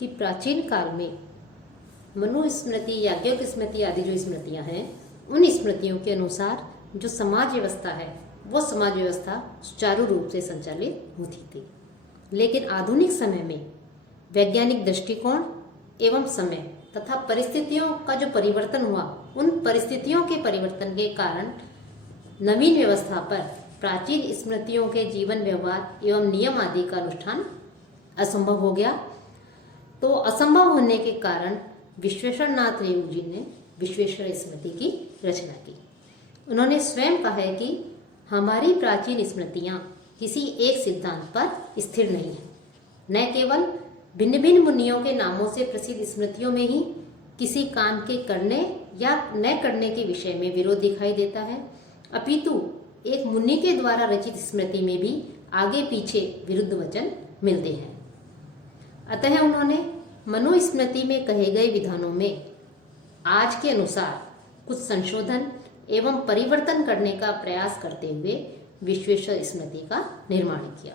कि प्राचीन काल में मनुस्मृति, याज्ञवल्क्य स्मृति आदि जो स्मृतियां हैं, उन स्मृतियों के अनुसार जो समाज व्यवस्था है वो समाज व्यवस्था सुचारू रूप से संचालित होती थी। लेकिन आधुनिक समय में वैज्ञानिक दृष्टिकोण एवं समय तथा परिस्थितियों का जो परिवर्तन हुआ, उन परिस्थितियों के परिवर्तन के कारण नवीन व्यवस्था पर प्राचीन स्मृतियों के जीवन व्यवहार एवं नियम आदि का अनुष्ठान असंभव हो गया। तो असंभव होने के कारण विश्वेश्वर नाथ रेणु जी ने विश्वेश्वर स्मृति की रचना की। उन्होंने स्वयं कहा है कि हमारी प्राचीन स्मृतियां किसी एक सिद्धांत पर स्थिर नहीं है। न केवल भिन्न भिन्न मुनियों के नामों से प्रसिद्ध स्मृतियों में ही किसी काम के करने या न करने के विषय में विरोध दिखाई देता है, अपितु एक मुनि के द्वारा रचित स्मृति में भी आगे पीछे विरुद्ध वचन मिलते हैं। अतः उन्होंने मनुस्मृति में कहे गए विधानों में आज के अनुसार कुछ संशोधन एवं परिवर्तन करने का प्रयास करते हुए विश्वेश्वर स्मृति का निर्माण किया।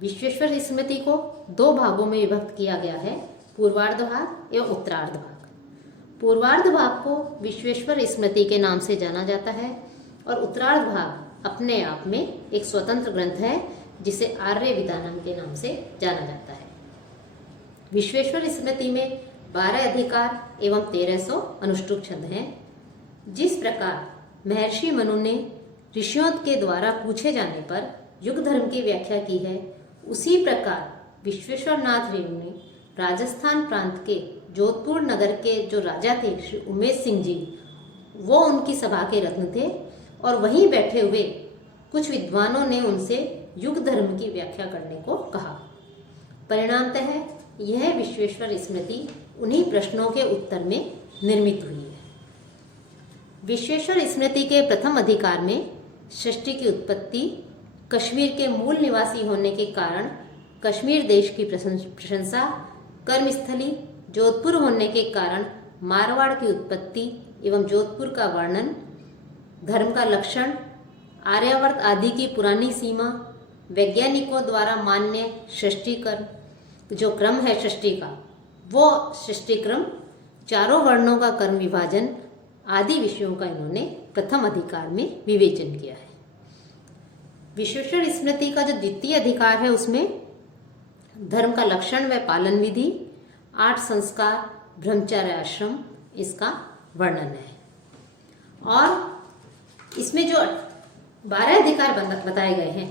विश्वेश्वर स्मृति को दो भागों में विभक्त किया गया है, पूर्वार्ध भाग एवं उत्तरार्ध भाग। पूर्वार्ध भाग को विश्वेश्वर स्मृति के नाम से जाना जाता है और उत्तरार्ध भाग अपने आप में एक स्वतंत्र ग्रंथ है जिसे आर्य विधानम के नाम से जाना जाता है। विश्वेश्वर स्मृति में 12 अधिकार एवं 1300 अनुष्टुप छंद हैं। जिस प्रकार महर्षि मनु ने ऋषियों के द्वारा पूछे जाने पर युग धर्म की व्याख्या की है, उसी प्रकार विश्वेश्वर नाथ रेणु ने राजस्थान प्रांत के जोधपुर नगर के जो राजा थे श्री उमेश सिंह जी, वो उनकी सभा के रत्न थे और वहीं बैठे हुए कुछ विद्वानों ने उनसे युग धर्म की व्याख्या करने को कहा। परिणामतः यह विश्वेश्वर स्मृति उन्हीं प्रश्नों के उत्तर में निर्मित हुई है। विश्वेश्वर स्मृति के प्रथम अधिकार में सृष्टि की उत्पत्ति, कश्मीर के मूल निवासी होने के कारण कश्मीर देश की प्रशंसा, कर्मस्थली जोधपुर होने के कारण मारवाड़ की उत्पत्ति एवं जोधपुर का वर्णन, धर्म का लक्षण, आर्यावर्त आदि की पुरानी सीमा, वैज्ञानिकों द्वारा मान्य सृष्टि कर्म जो क्रम है सृष्टि का, वो सृष्टि क्रम, चारों वर्णों का कर्म विभाजन आदि विषयों का इन्होंने प्रथम अधिकार में विवेचन किया है। विश्वेश्वर स्मृति का जो द्वितीय अधिकार है उसमें धर्म का लक्षण व पालन विधि, 8 संस्कार, ब्रह्मचर्य आश्रम, इसका वर्णन है। और इसमें जो 12 अधिकार बताए गए हैं,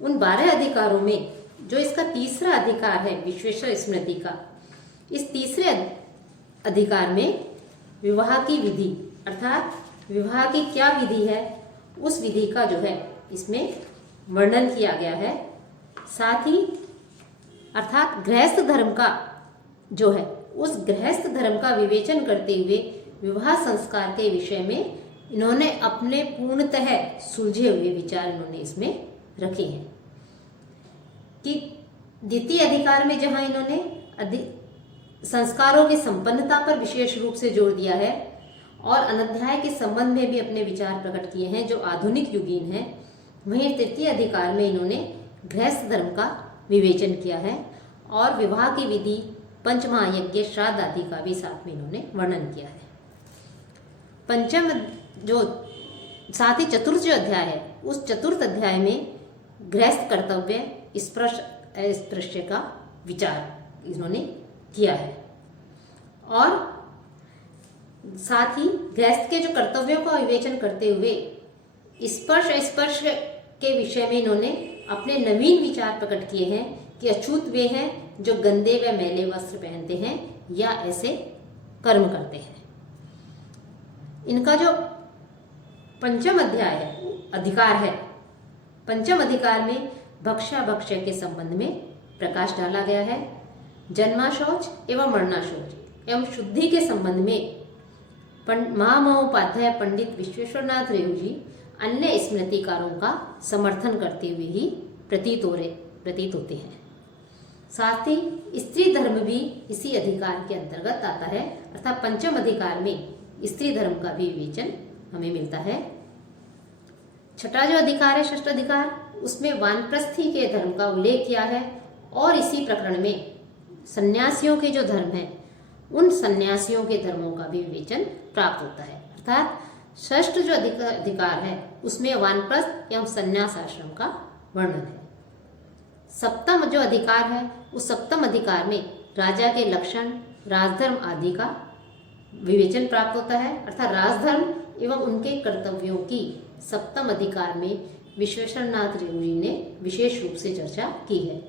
उन 12 अधिकारों में जो इसका तीसरा अधिकार है विश्वेश्वर स्मृति का, इस तीसरे अधिकार में विवाह की विधि अर्थात विवाह की क्या विधि है, उस विधि का जो है इसमें वर्णन किया गया है। साथ ही अर्थात गृहस्थ धर्म का जो है, उस गृहस्थ धर्म का विवेचन करते हुए विवाह संस्कार के विषय में इन्होंने अपने पूर्णतः सुलझे हुए विचार इन्होंने इसमें रखे हैं। कि द्वितीय अधिकार में जहां इन्होंने संस्कारों की संपन्नता पर विशेष रूप से जोर दिया है और अनध्याय के संबंध में भी अपने विचार प्रकट किए हैं जो आधुनिक युगीन है, वहीं तृतीय अधिकार में इन्होंने गृहस्थ धर्म का विवेचन किया है और विवाह की विधि, पंचमहायज्ञ, श्राद्ध आदि का भी साथ में इन्होंने वर्णन किया है। पंचम जो साथ ही चतुर्थ जो अध्याय है, उस चतुर्थ अध्याय में गृहस्थ कर्तव्य, स्पृश्य का विचार इन्होंने किया है और साथ ही गृहस्थ के जो कर्तव्यों का विवेचन करते हुए स्पर्श के विषय में इन्होंने अपने नवीन विचार प्रकट किए हैं कि अछूत वे हैं जो गंदे व मैले वस्त्र पहनते हैं या ऐसे कर्म करते हैं। इनका जो पंचम अध्याय है, अधिकार है, पंचम अधिकार में भक्षा भक्ष्य के संबंध में प्रकाश डाला गया है। जन्माशौच एवं मरणाशौच एवं शुद्धि के संबंध में महामहोपाध्याय पंडित विश्वेश्वरनाथ रेणु जी अन्य स्मृतिकारों का समर्थन करते हुए ही प्रतीत होते हैं। साथ ही स्त्री धर्म भी इसी अधिकार के अंतर्गत आता है, अर्थात पंचम अधिकार में स्त्री धर्म का भी विवेचन हमें मिलता है। छठा जो अधिकार है, षष्ठ अधिकार, उसमें वानप्रस्थी के धर्म का उल्लेख किया है और इसी प्रकरण में सन्यासियों के जो धर्म हैं उन सन्यासियों के धर्मों का भी विवेचन प्राप्त होता है। अर्थात षष्ठ जो अधिकार है उसमें वानप्रस्थ एवं संन्यास आश्रम का वर्णन है। सप्तम जो अधिकार है उस सप्तम अधिकार में राजा के लक्षण, राजधर्म आदि का विवेचन प्राप्त होता है। अर्थात राजधर्म एवं उनके कर्तव्यों की सप्तम अधिकार में विश्वेश्वरनाथ रेणु जी ने विशेष रूप से चर्चा की है।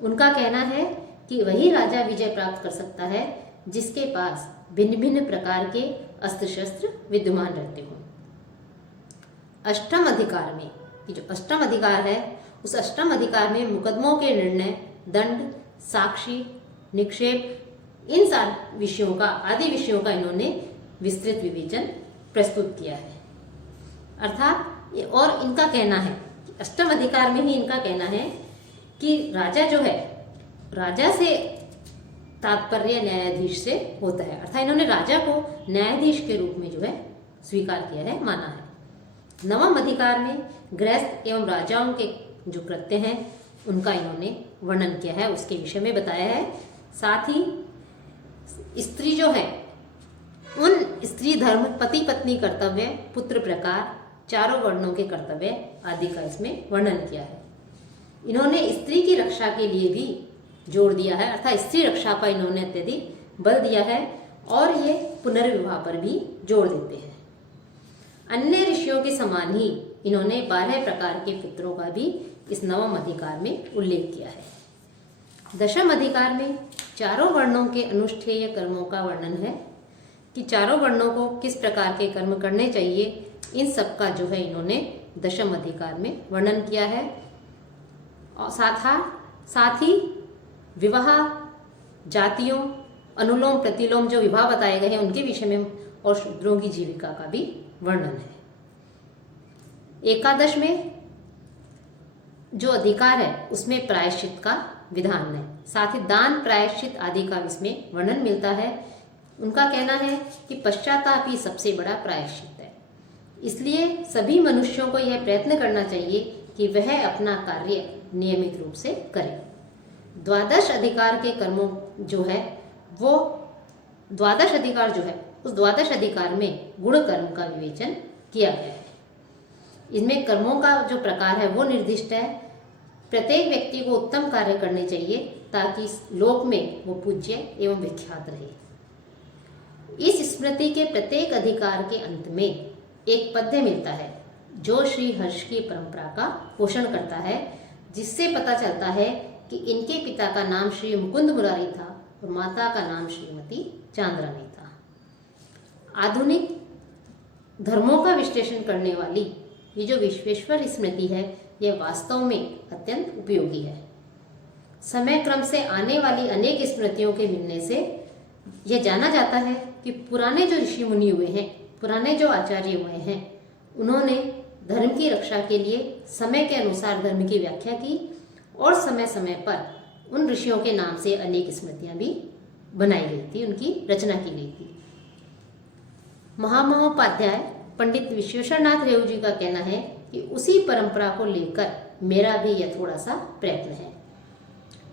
उनका कहना है कि वही राजा विजय प्राप्त कर सकता है जिसके पास भिन्न भिन्न प्रकार के अस्त्र शस्त्र विद्यमान रहते हों। अष्टम अधिकार में, ये जो अष्टम अधिकार है उस अष्टम अधिकार में मुकदमों के निर्णय, दंड, साक्षी, निक्षेप, इन सारे विषयों का आदि विषयों का इन्होंने विस्तृत विवेचन प्रस्तुत किया है। अर्थात और इनका कहना है कि अष्टम अधिकार में ही इनका कहना है कि राजा जो है, राजा से तात्पर्य न्यायाधीश से होता है। अर्थात इन्होंने राजा को न्यायाधीश के रूप में जो है स्वीकार किया है, माना है। नवम अधिकार में गृहस्थ एवं राजाओं के जो कृत्य हैं उनका इन्होंने वर्णन किया है, उसके विषय में बताया है। साथ ही स्त्री जो है उन स्त्री धर्म, पति पत्नी कर्तव्य, पुत्र प्रकार, चारों वर्णों के कर्तव्य आदि का इसमें वर्णन किया है। इन्होंने स्त्री की रक्षा के लिए भी जोर दिया है। अर्थात स्त्री रक्षा पर इन्होंने अत्यधिक बल दिया है और ये पुनर्विवाह पर भी जोर देते हैं। अन्य ऋषियों के समान ही इन्होंने 12 प्रकार के पितरों का भी इस नवम अधिकार में उल्लेख किया है। दशम अधिकार में चारों वर्णों के अनुष्ठेय कर्मों का वर्णन है कि चारों वर्णों को किस प्रकार के कर्म करने चाहिए, इन सब का जो है इन्होंने दशम अधिकार में वर्णन किया है। और साथ ही विवाह, जातियों, अनुलोम प्रतिलोम जो विवाह बताए गए हैं उनके विषय में और शूद्रों की जीविका का भी वर्णन है। एकादश में जो अधिकार है उसमें प्रायश्चित का विधान है। साथ ही दान, प्रायश्चित आदि का इसमें वर्णन मिलता है। उनका कहना है कि पश्चाताप ही सबसे बड़ा प्रायश्चित है, इसलिए सभी मनुष्यों को यह प्रयत्न करना चाहिए कि वह अपना कार्य नियमित रूप से करें। द्वादश अधिकार के कर्मों जो है वो द्वादश अधिकार जो है उस द्वादश अधिकार में गुण कर्म का विवेचन किया गया है। इसमें कर्मों का जो प्रकार है वो निर्दिष्ट है। प्रत्येक व्यक्ति को उत्तम कार्य करने चाहिए ताकि लोक में वो पूज्य एवं विख्यात रहे। इस स्मृति के प्रत्येक अधिकार के अंत में एक पद्य मिलता है जो श्री हर्ष की परंपरा का पोषण करता है, जिससे पता चलता है कि इनके पिता का नाम श्री मुकुंद मुरारी था और माता का नाम श्रीमती चांद्रानी था। आधुनिक धर्मों का विश्लेषण करने वाली ये जो विश्वेश्वर स्मृति है यह वास्तव में अत्यंत उपयोगी है। समय क्रम से आने वाली अनेक स्मृतियों के मिलने से यह जाना जाता है कि पुराने जो ऋषि मुनि हुए हैं, पुराने जो आचार्य हुए हैं, उन्होंने धर्म की रक्षा के लिए समय के अनुसार धर्म की व्याख्या की और समय समय पर उन ऋषियों के नाम से अनेक स्मृतियां भी बनाई गई थी, उनकी रचना की गई थी। महामहोपाध्याय पंडित विश्वेश्वरनाथ रेणु जी का कहना है कि उसी परंपरा को लेकर मेरा भी यह थोड़ा सा प्रयत्न है।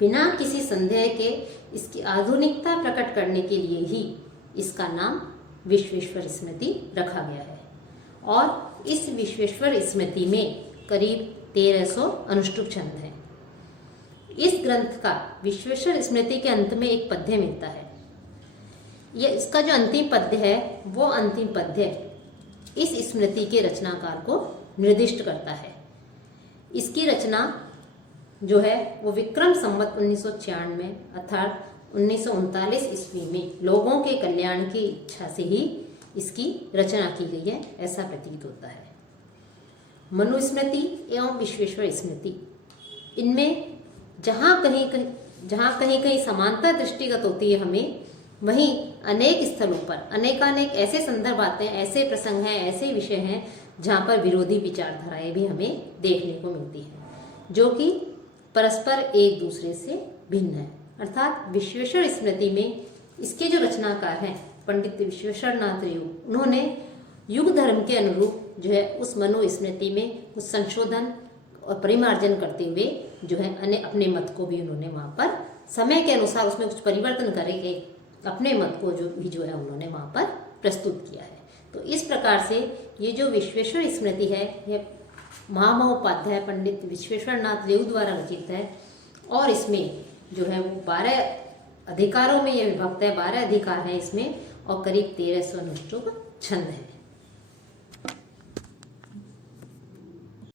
बिना किसी संदेह के इसकी आधुनिकता प्रकट करने के लिए ही इसका नाम विश्वेश्वर स्मृति रखा गया है और इस विश्वेश्वर स्मृति में करीब 1300 अनुष्टुप छंद हैं। इस ग्रंथ का विश्वेश्वर स्मृति के अंत में एक पद्य मिलता है। यह इसका जो अंतिम पद्य है वो अंतिम पद्य इस स्मृति के रचनाकार को निर्दिष्ट करता है। इसकी रचना जो है वो विक्रम संवत 1996 अर्थात 1939 ईस्वी में लोगों के कल्याण की इच्छा से ही इसकी रचना की गई है, ऐसा प्रतीत होता है। मनुस्मृति एवं विश्वेश्वर स्मृति, इनमें जहाँ कहीं कहीं समानता दृष्टिगत होती है हमें, वहीं अनेक स्थलों पर अनेकानेक ऐसे संदर्भ आते हैं, ऐसे प्रसंग हैं, ऐसे विषय हैं जहाँ पर विरोधी विचारधाराएं भी हमें देखने को मिलती हैं जो कि परस्पर एक दूसरे से भिन्न है। अर्थात विश्वेश्वर स्मृति में इसके जो रचनाकार हैं पंडित विश्वेश्वरनाथ रेणु, उन्होंने युग धर्म के अनुरूप जो है उस मनुस्मृति में कुछ संशोधन और परिमार्जन करते हुए जो है अपने मत को भी उन्होंने वहाँ पर समय के अनुसार उसमें कुछ परिवर्तन करके अपने मत को जो है उन्होंने वहाँ पर प्रस्तुत किया है। तो इस प्रकार से ये जो विश्वेश्वर स्मृति है, यह महामहोपाध्याय पंडित विश्वेश्वर नाथ लेउ द्वारा रचित है और इसमें जो है वो 12 अधिकारों में यह विभक्त है, 12 अधिकार हैं इसमें और करीब 1300 अनुष्टुप छंद है।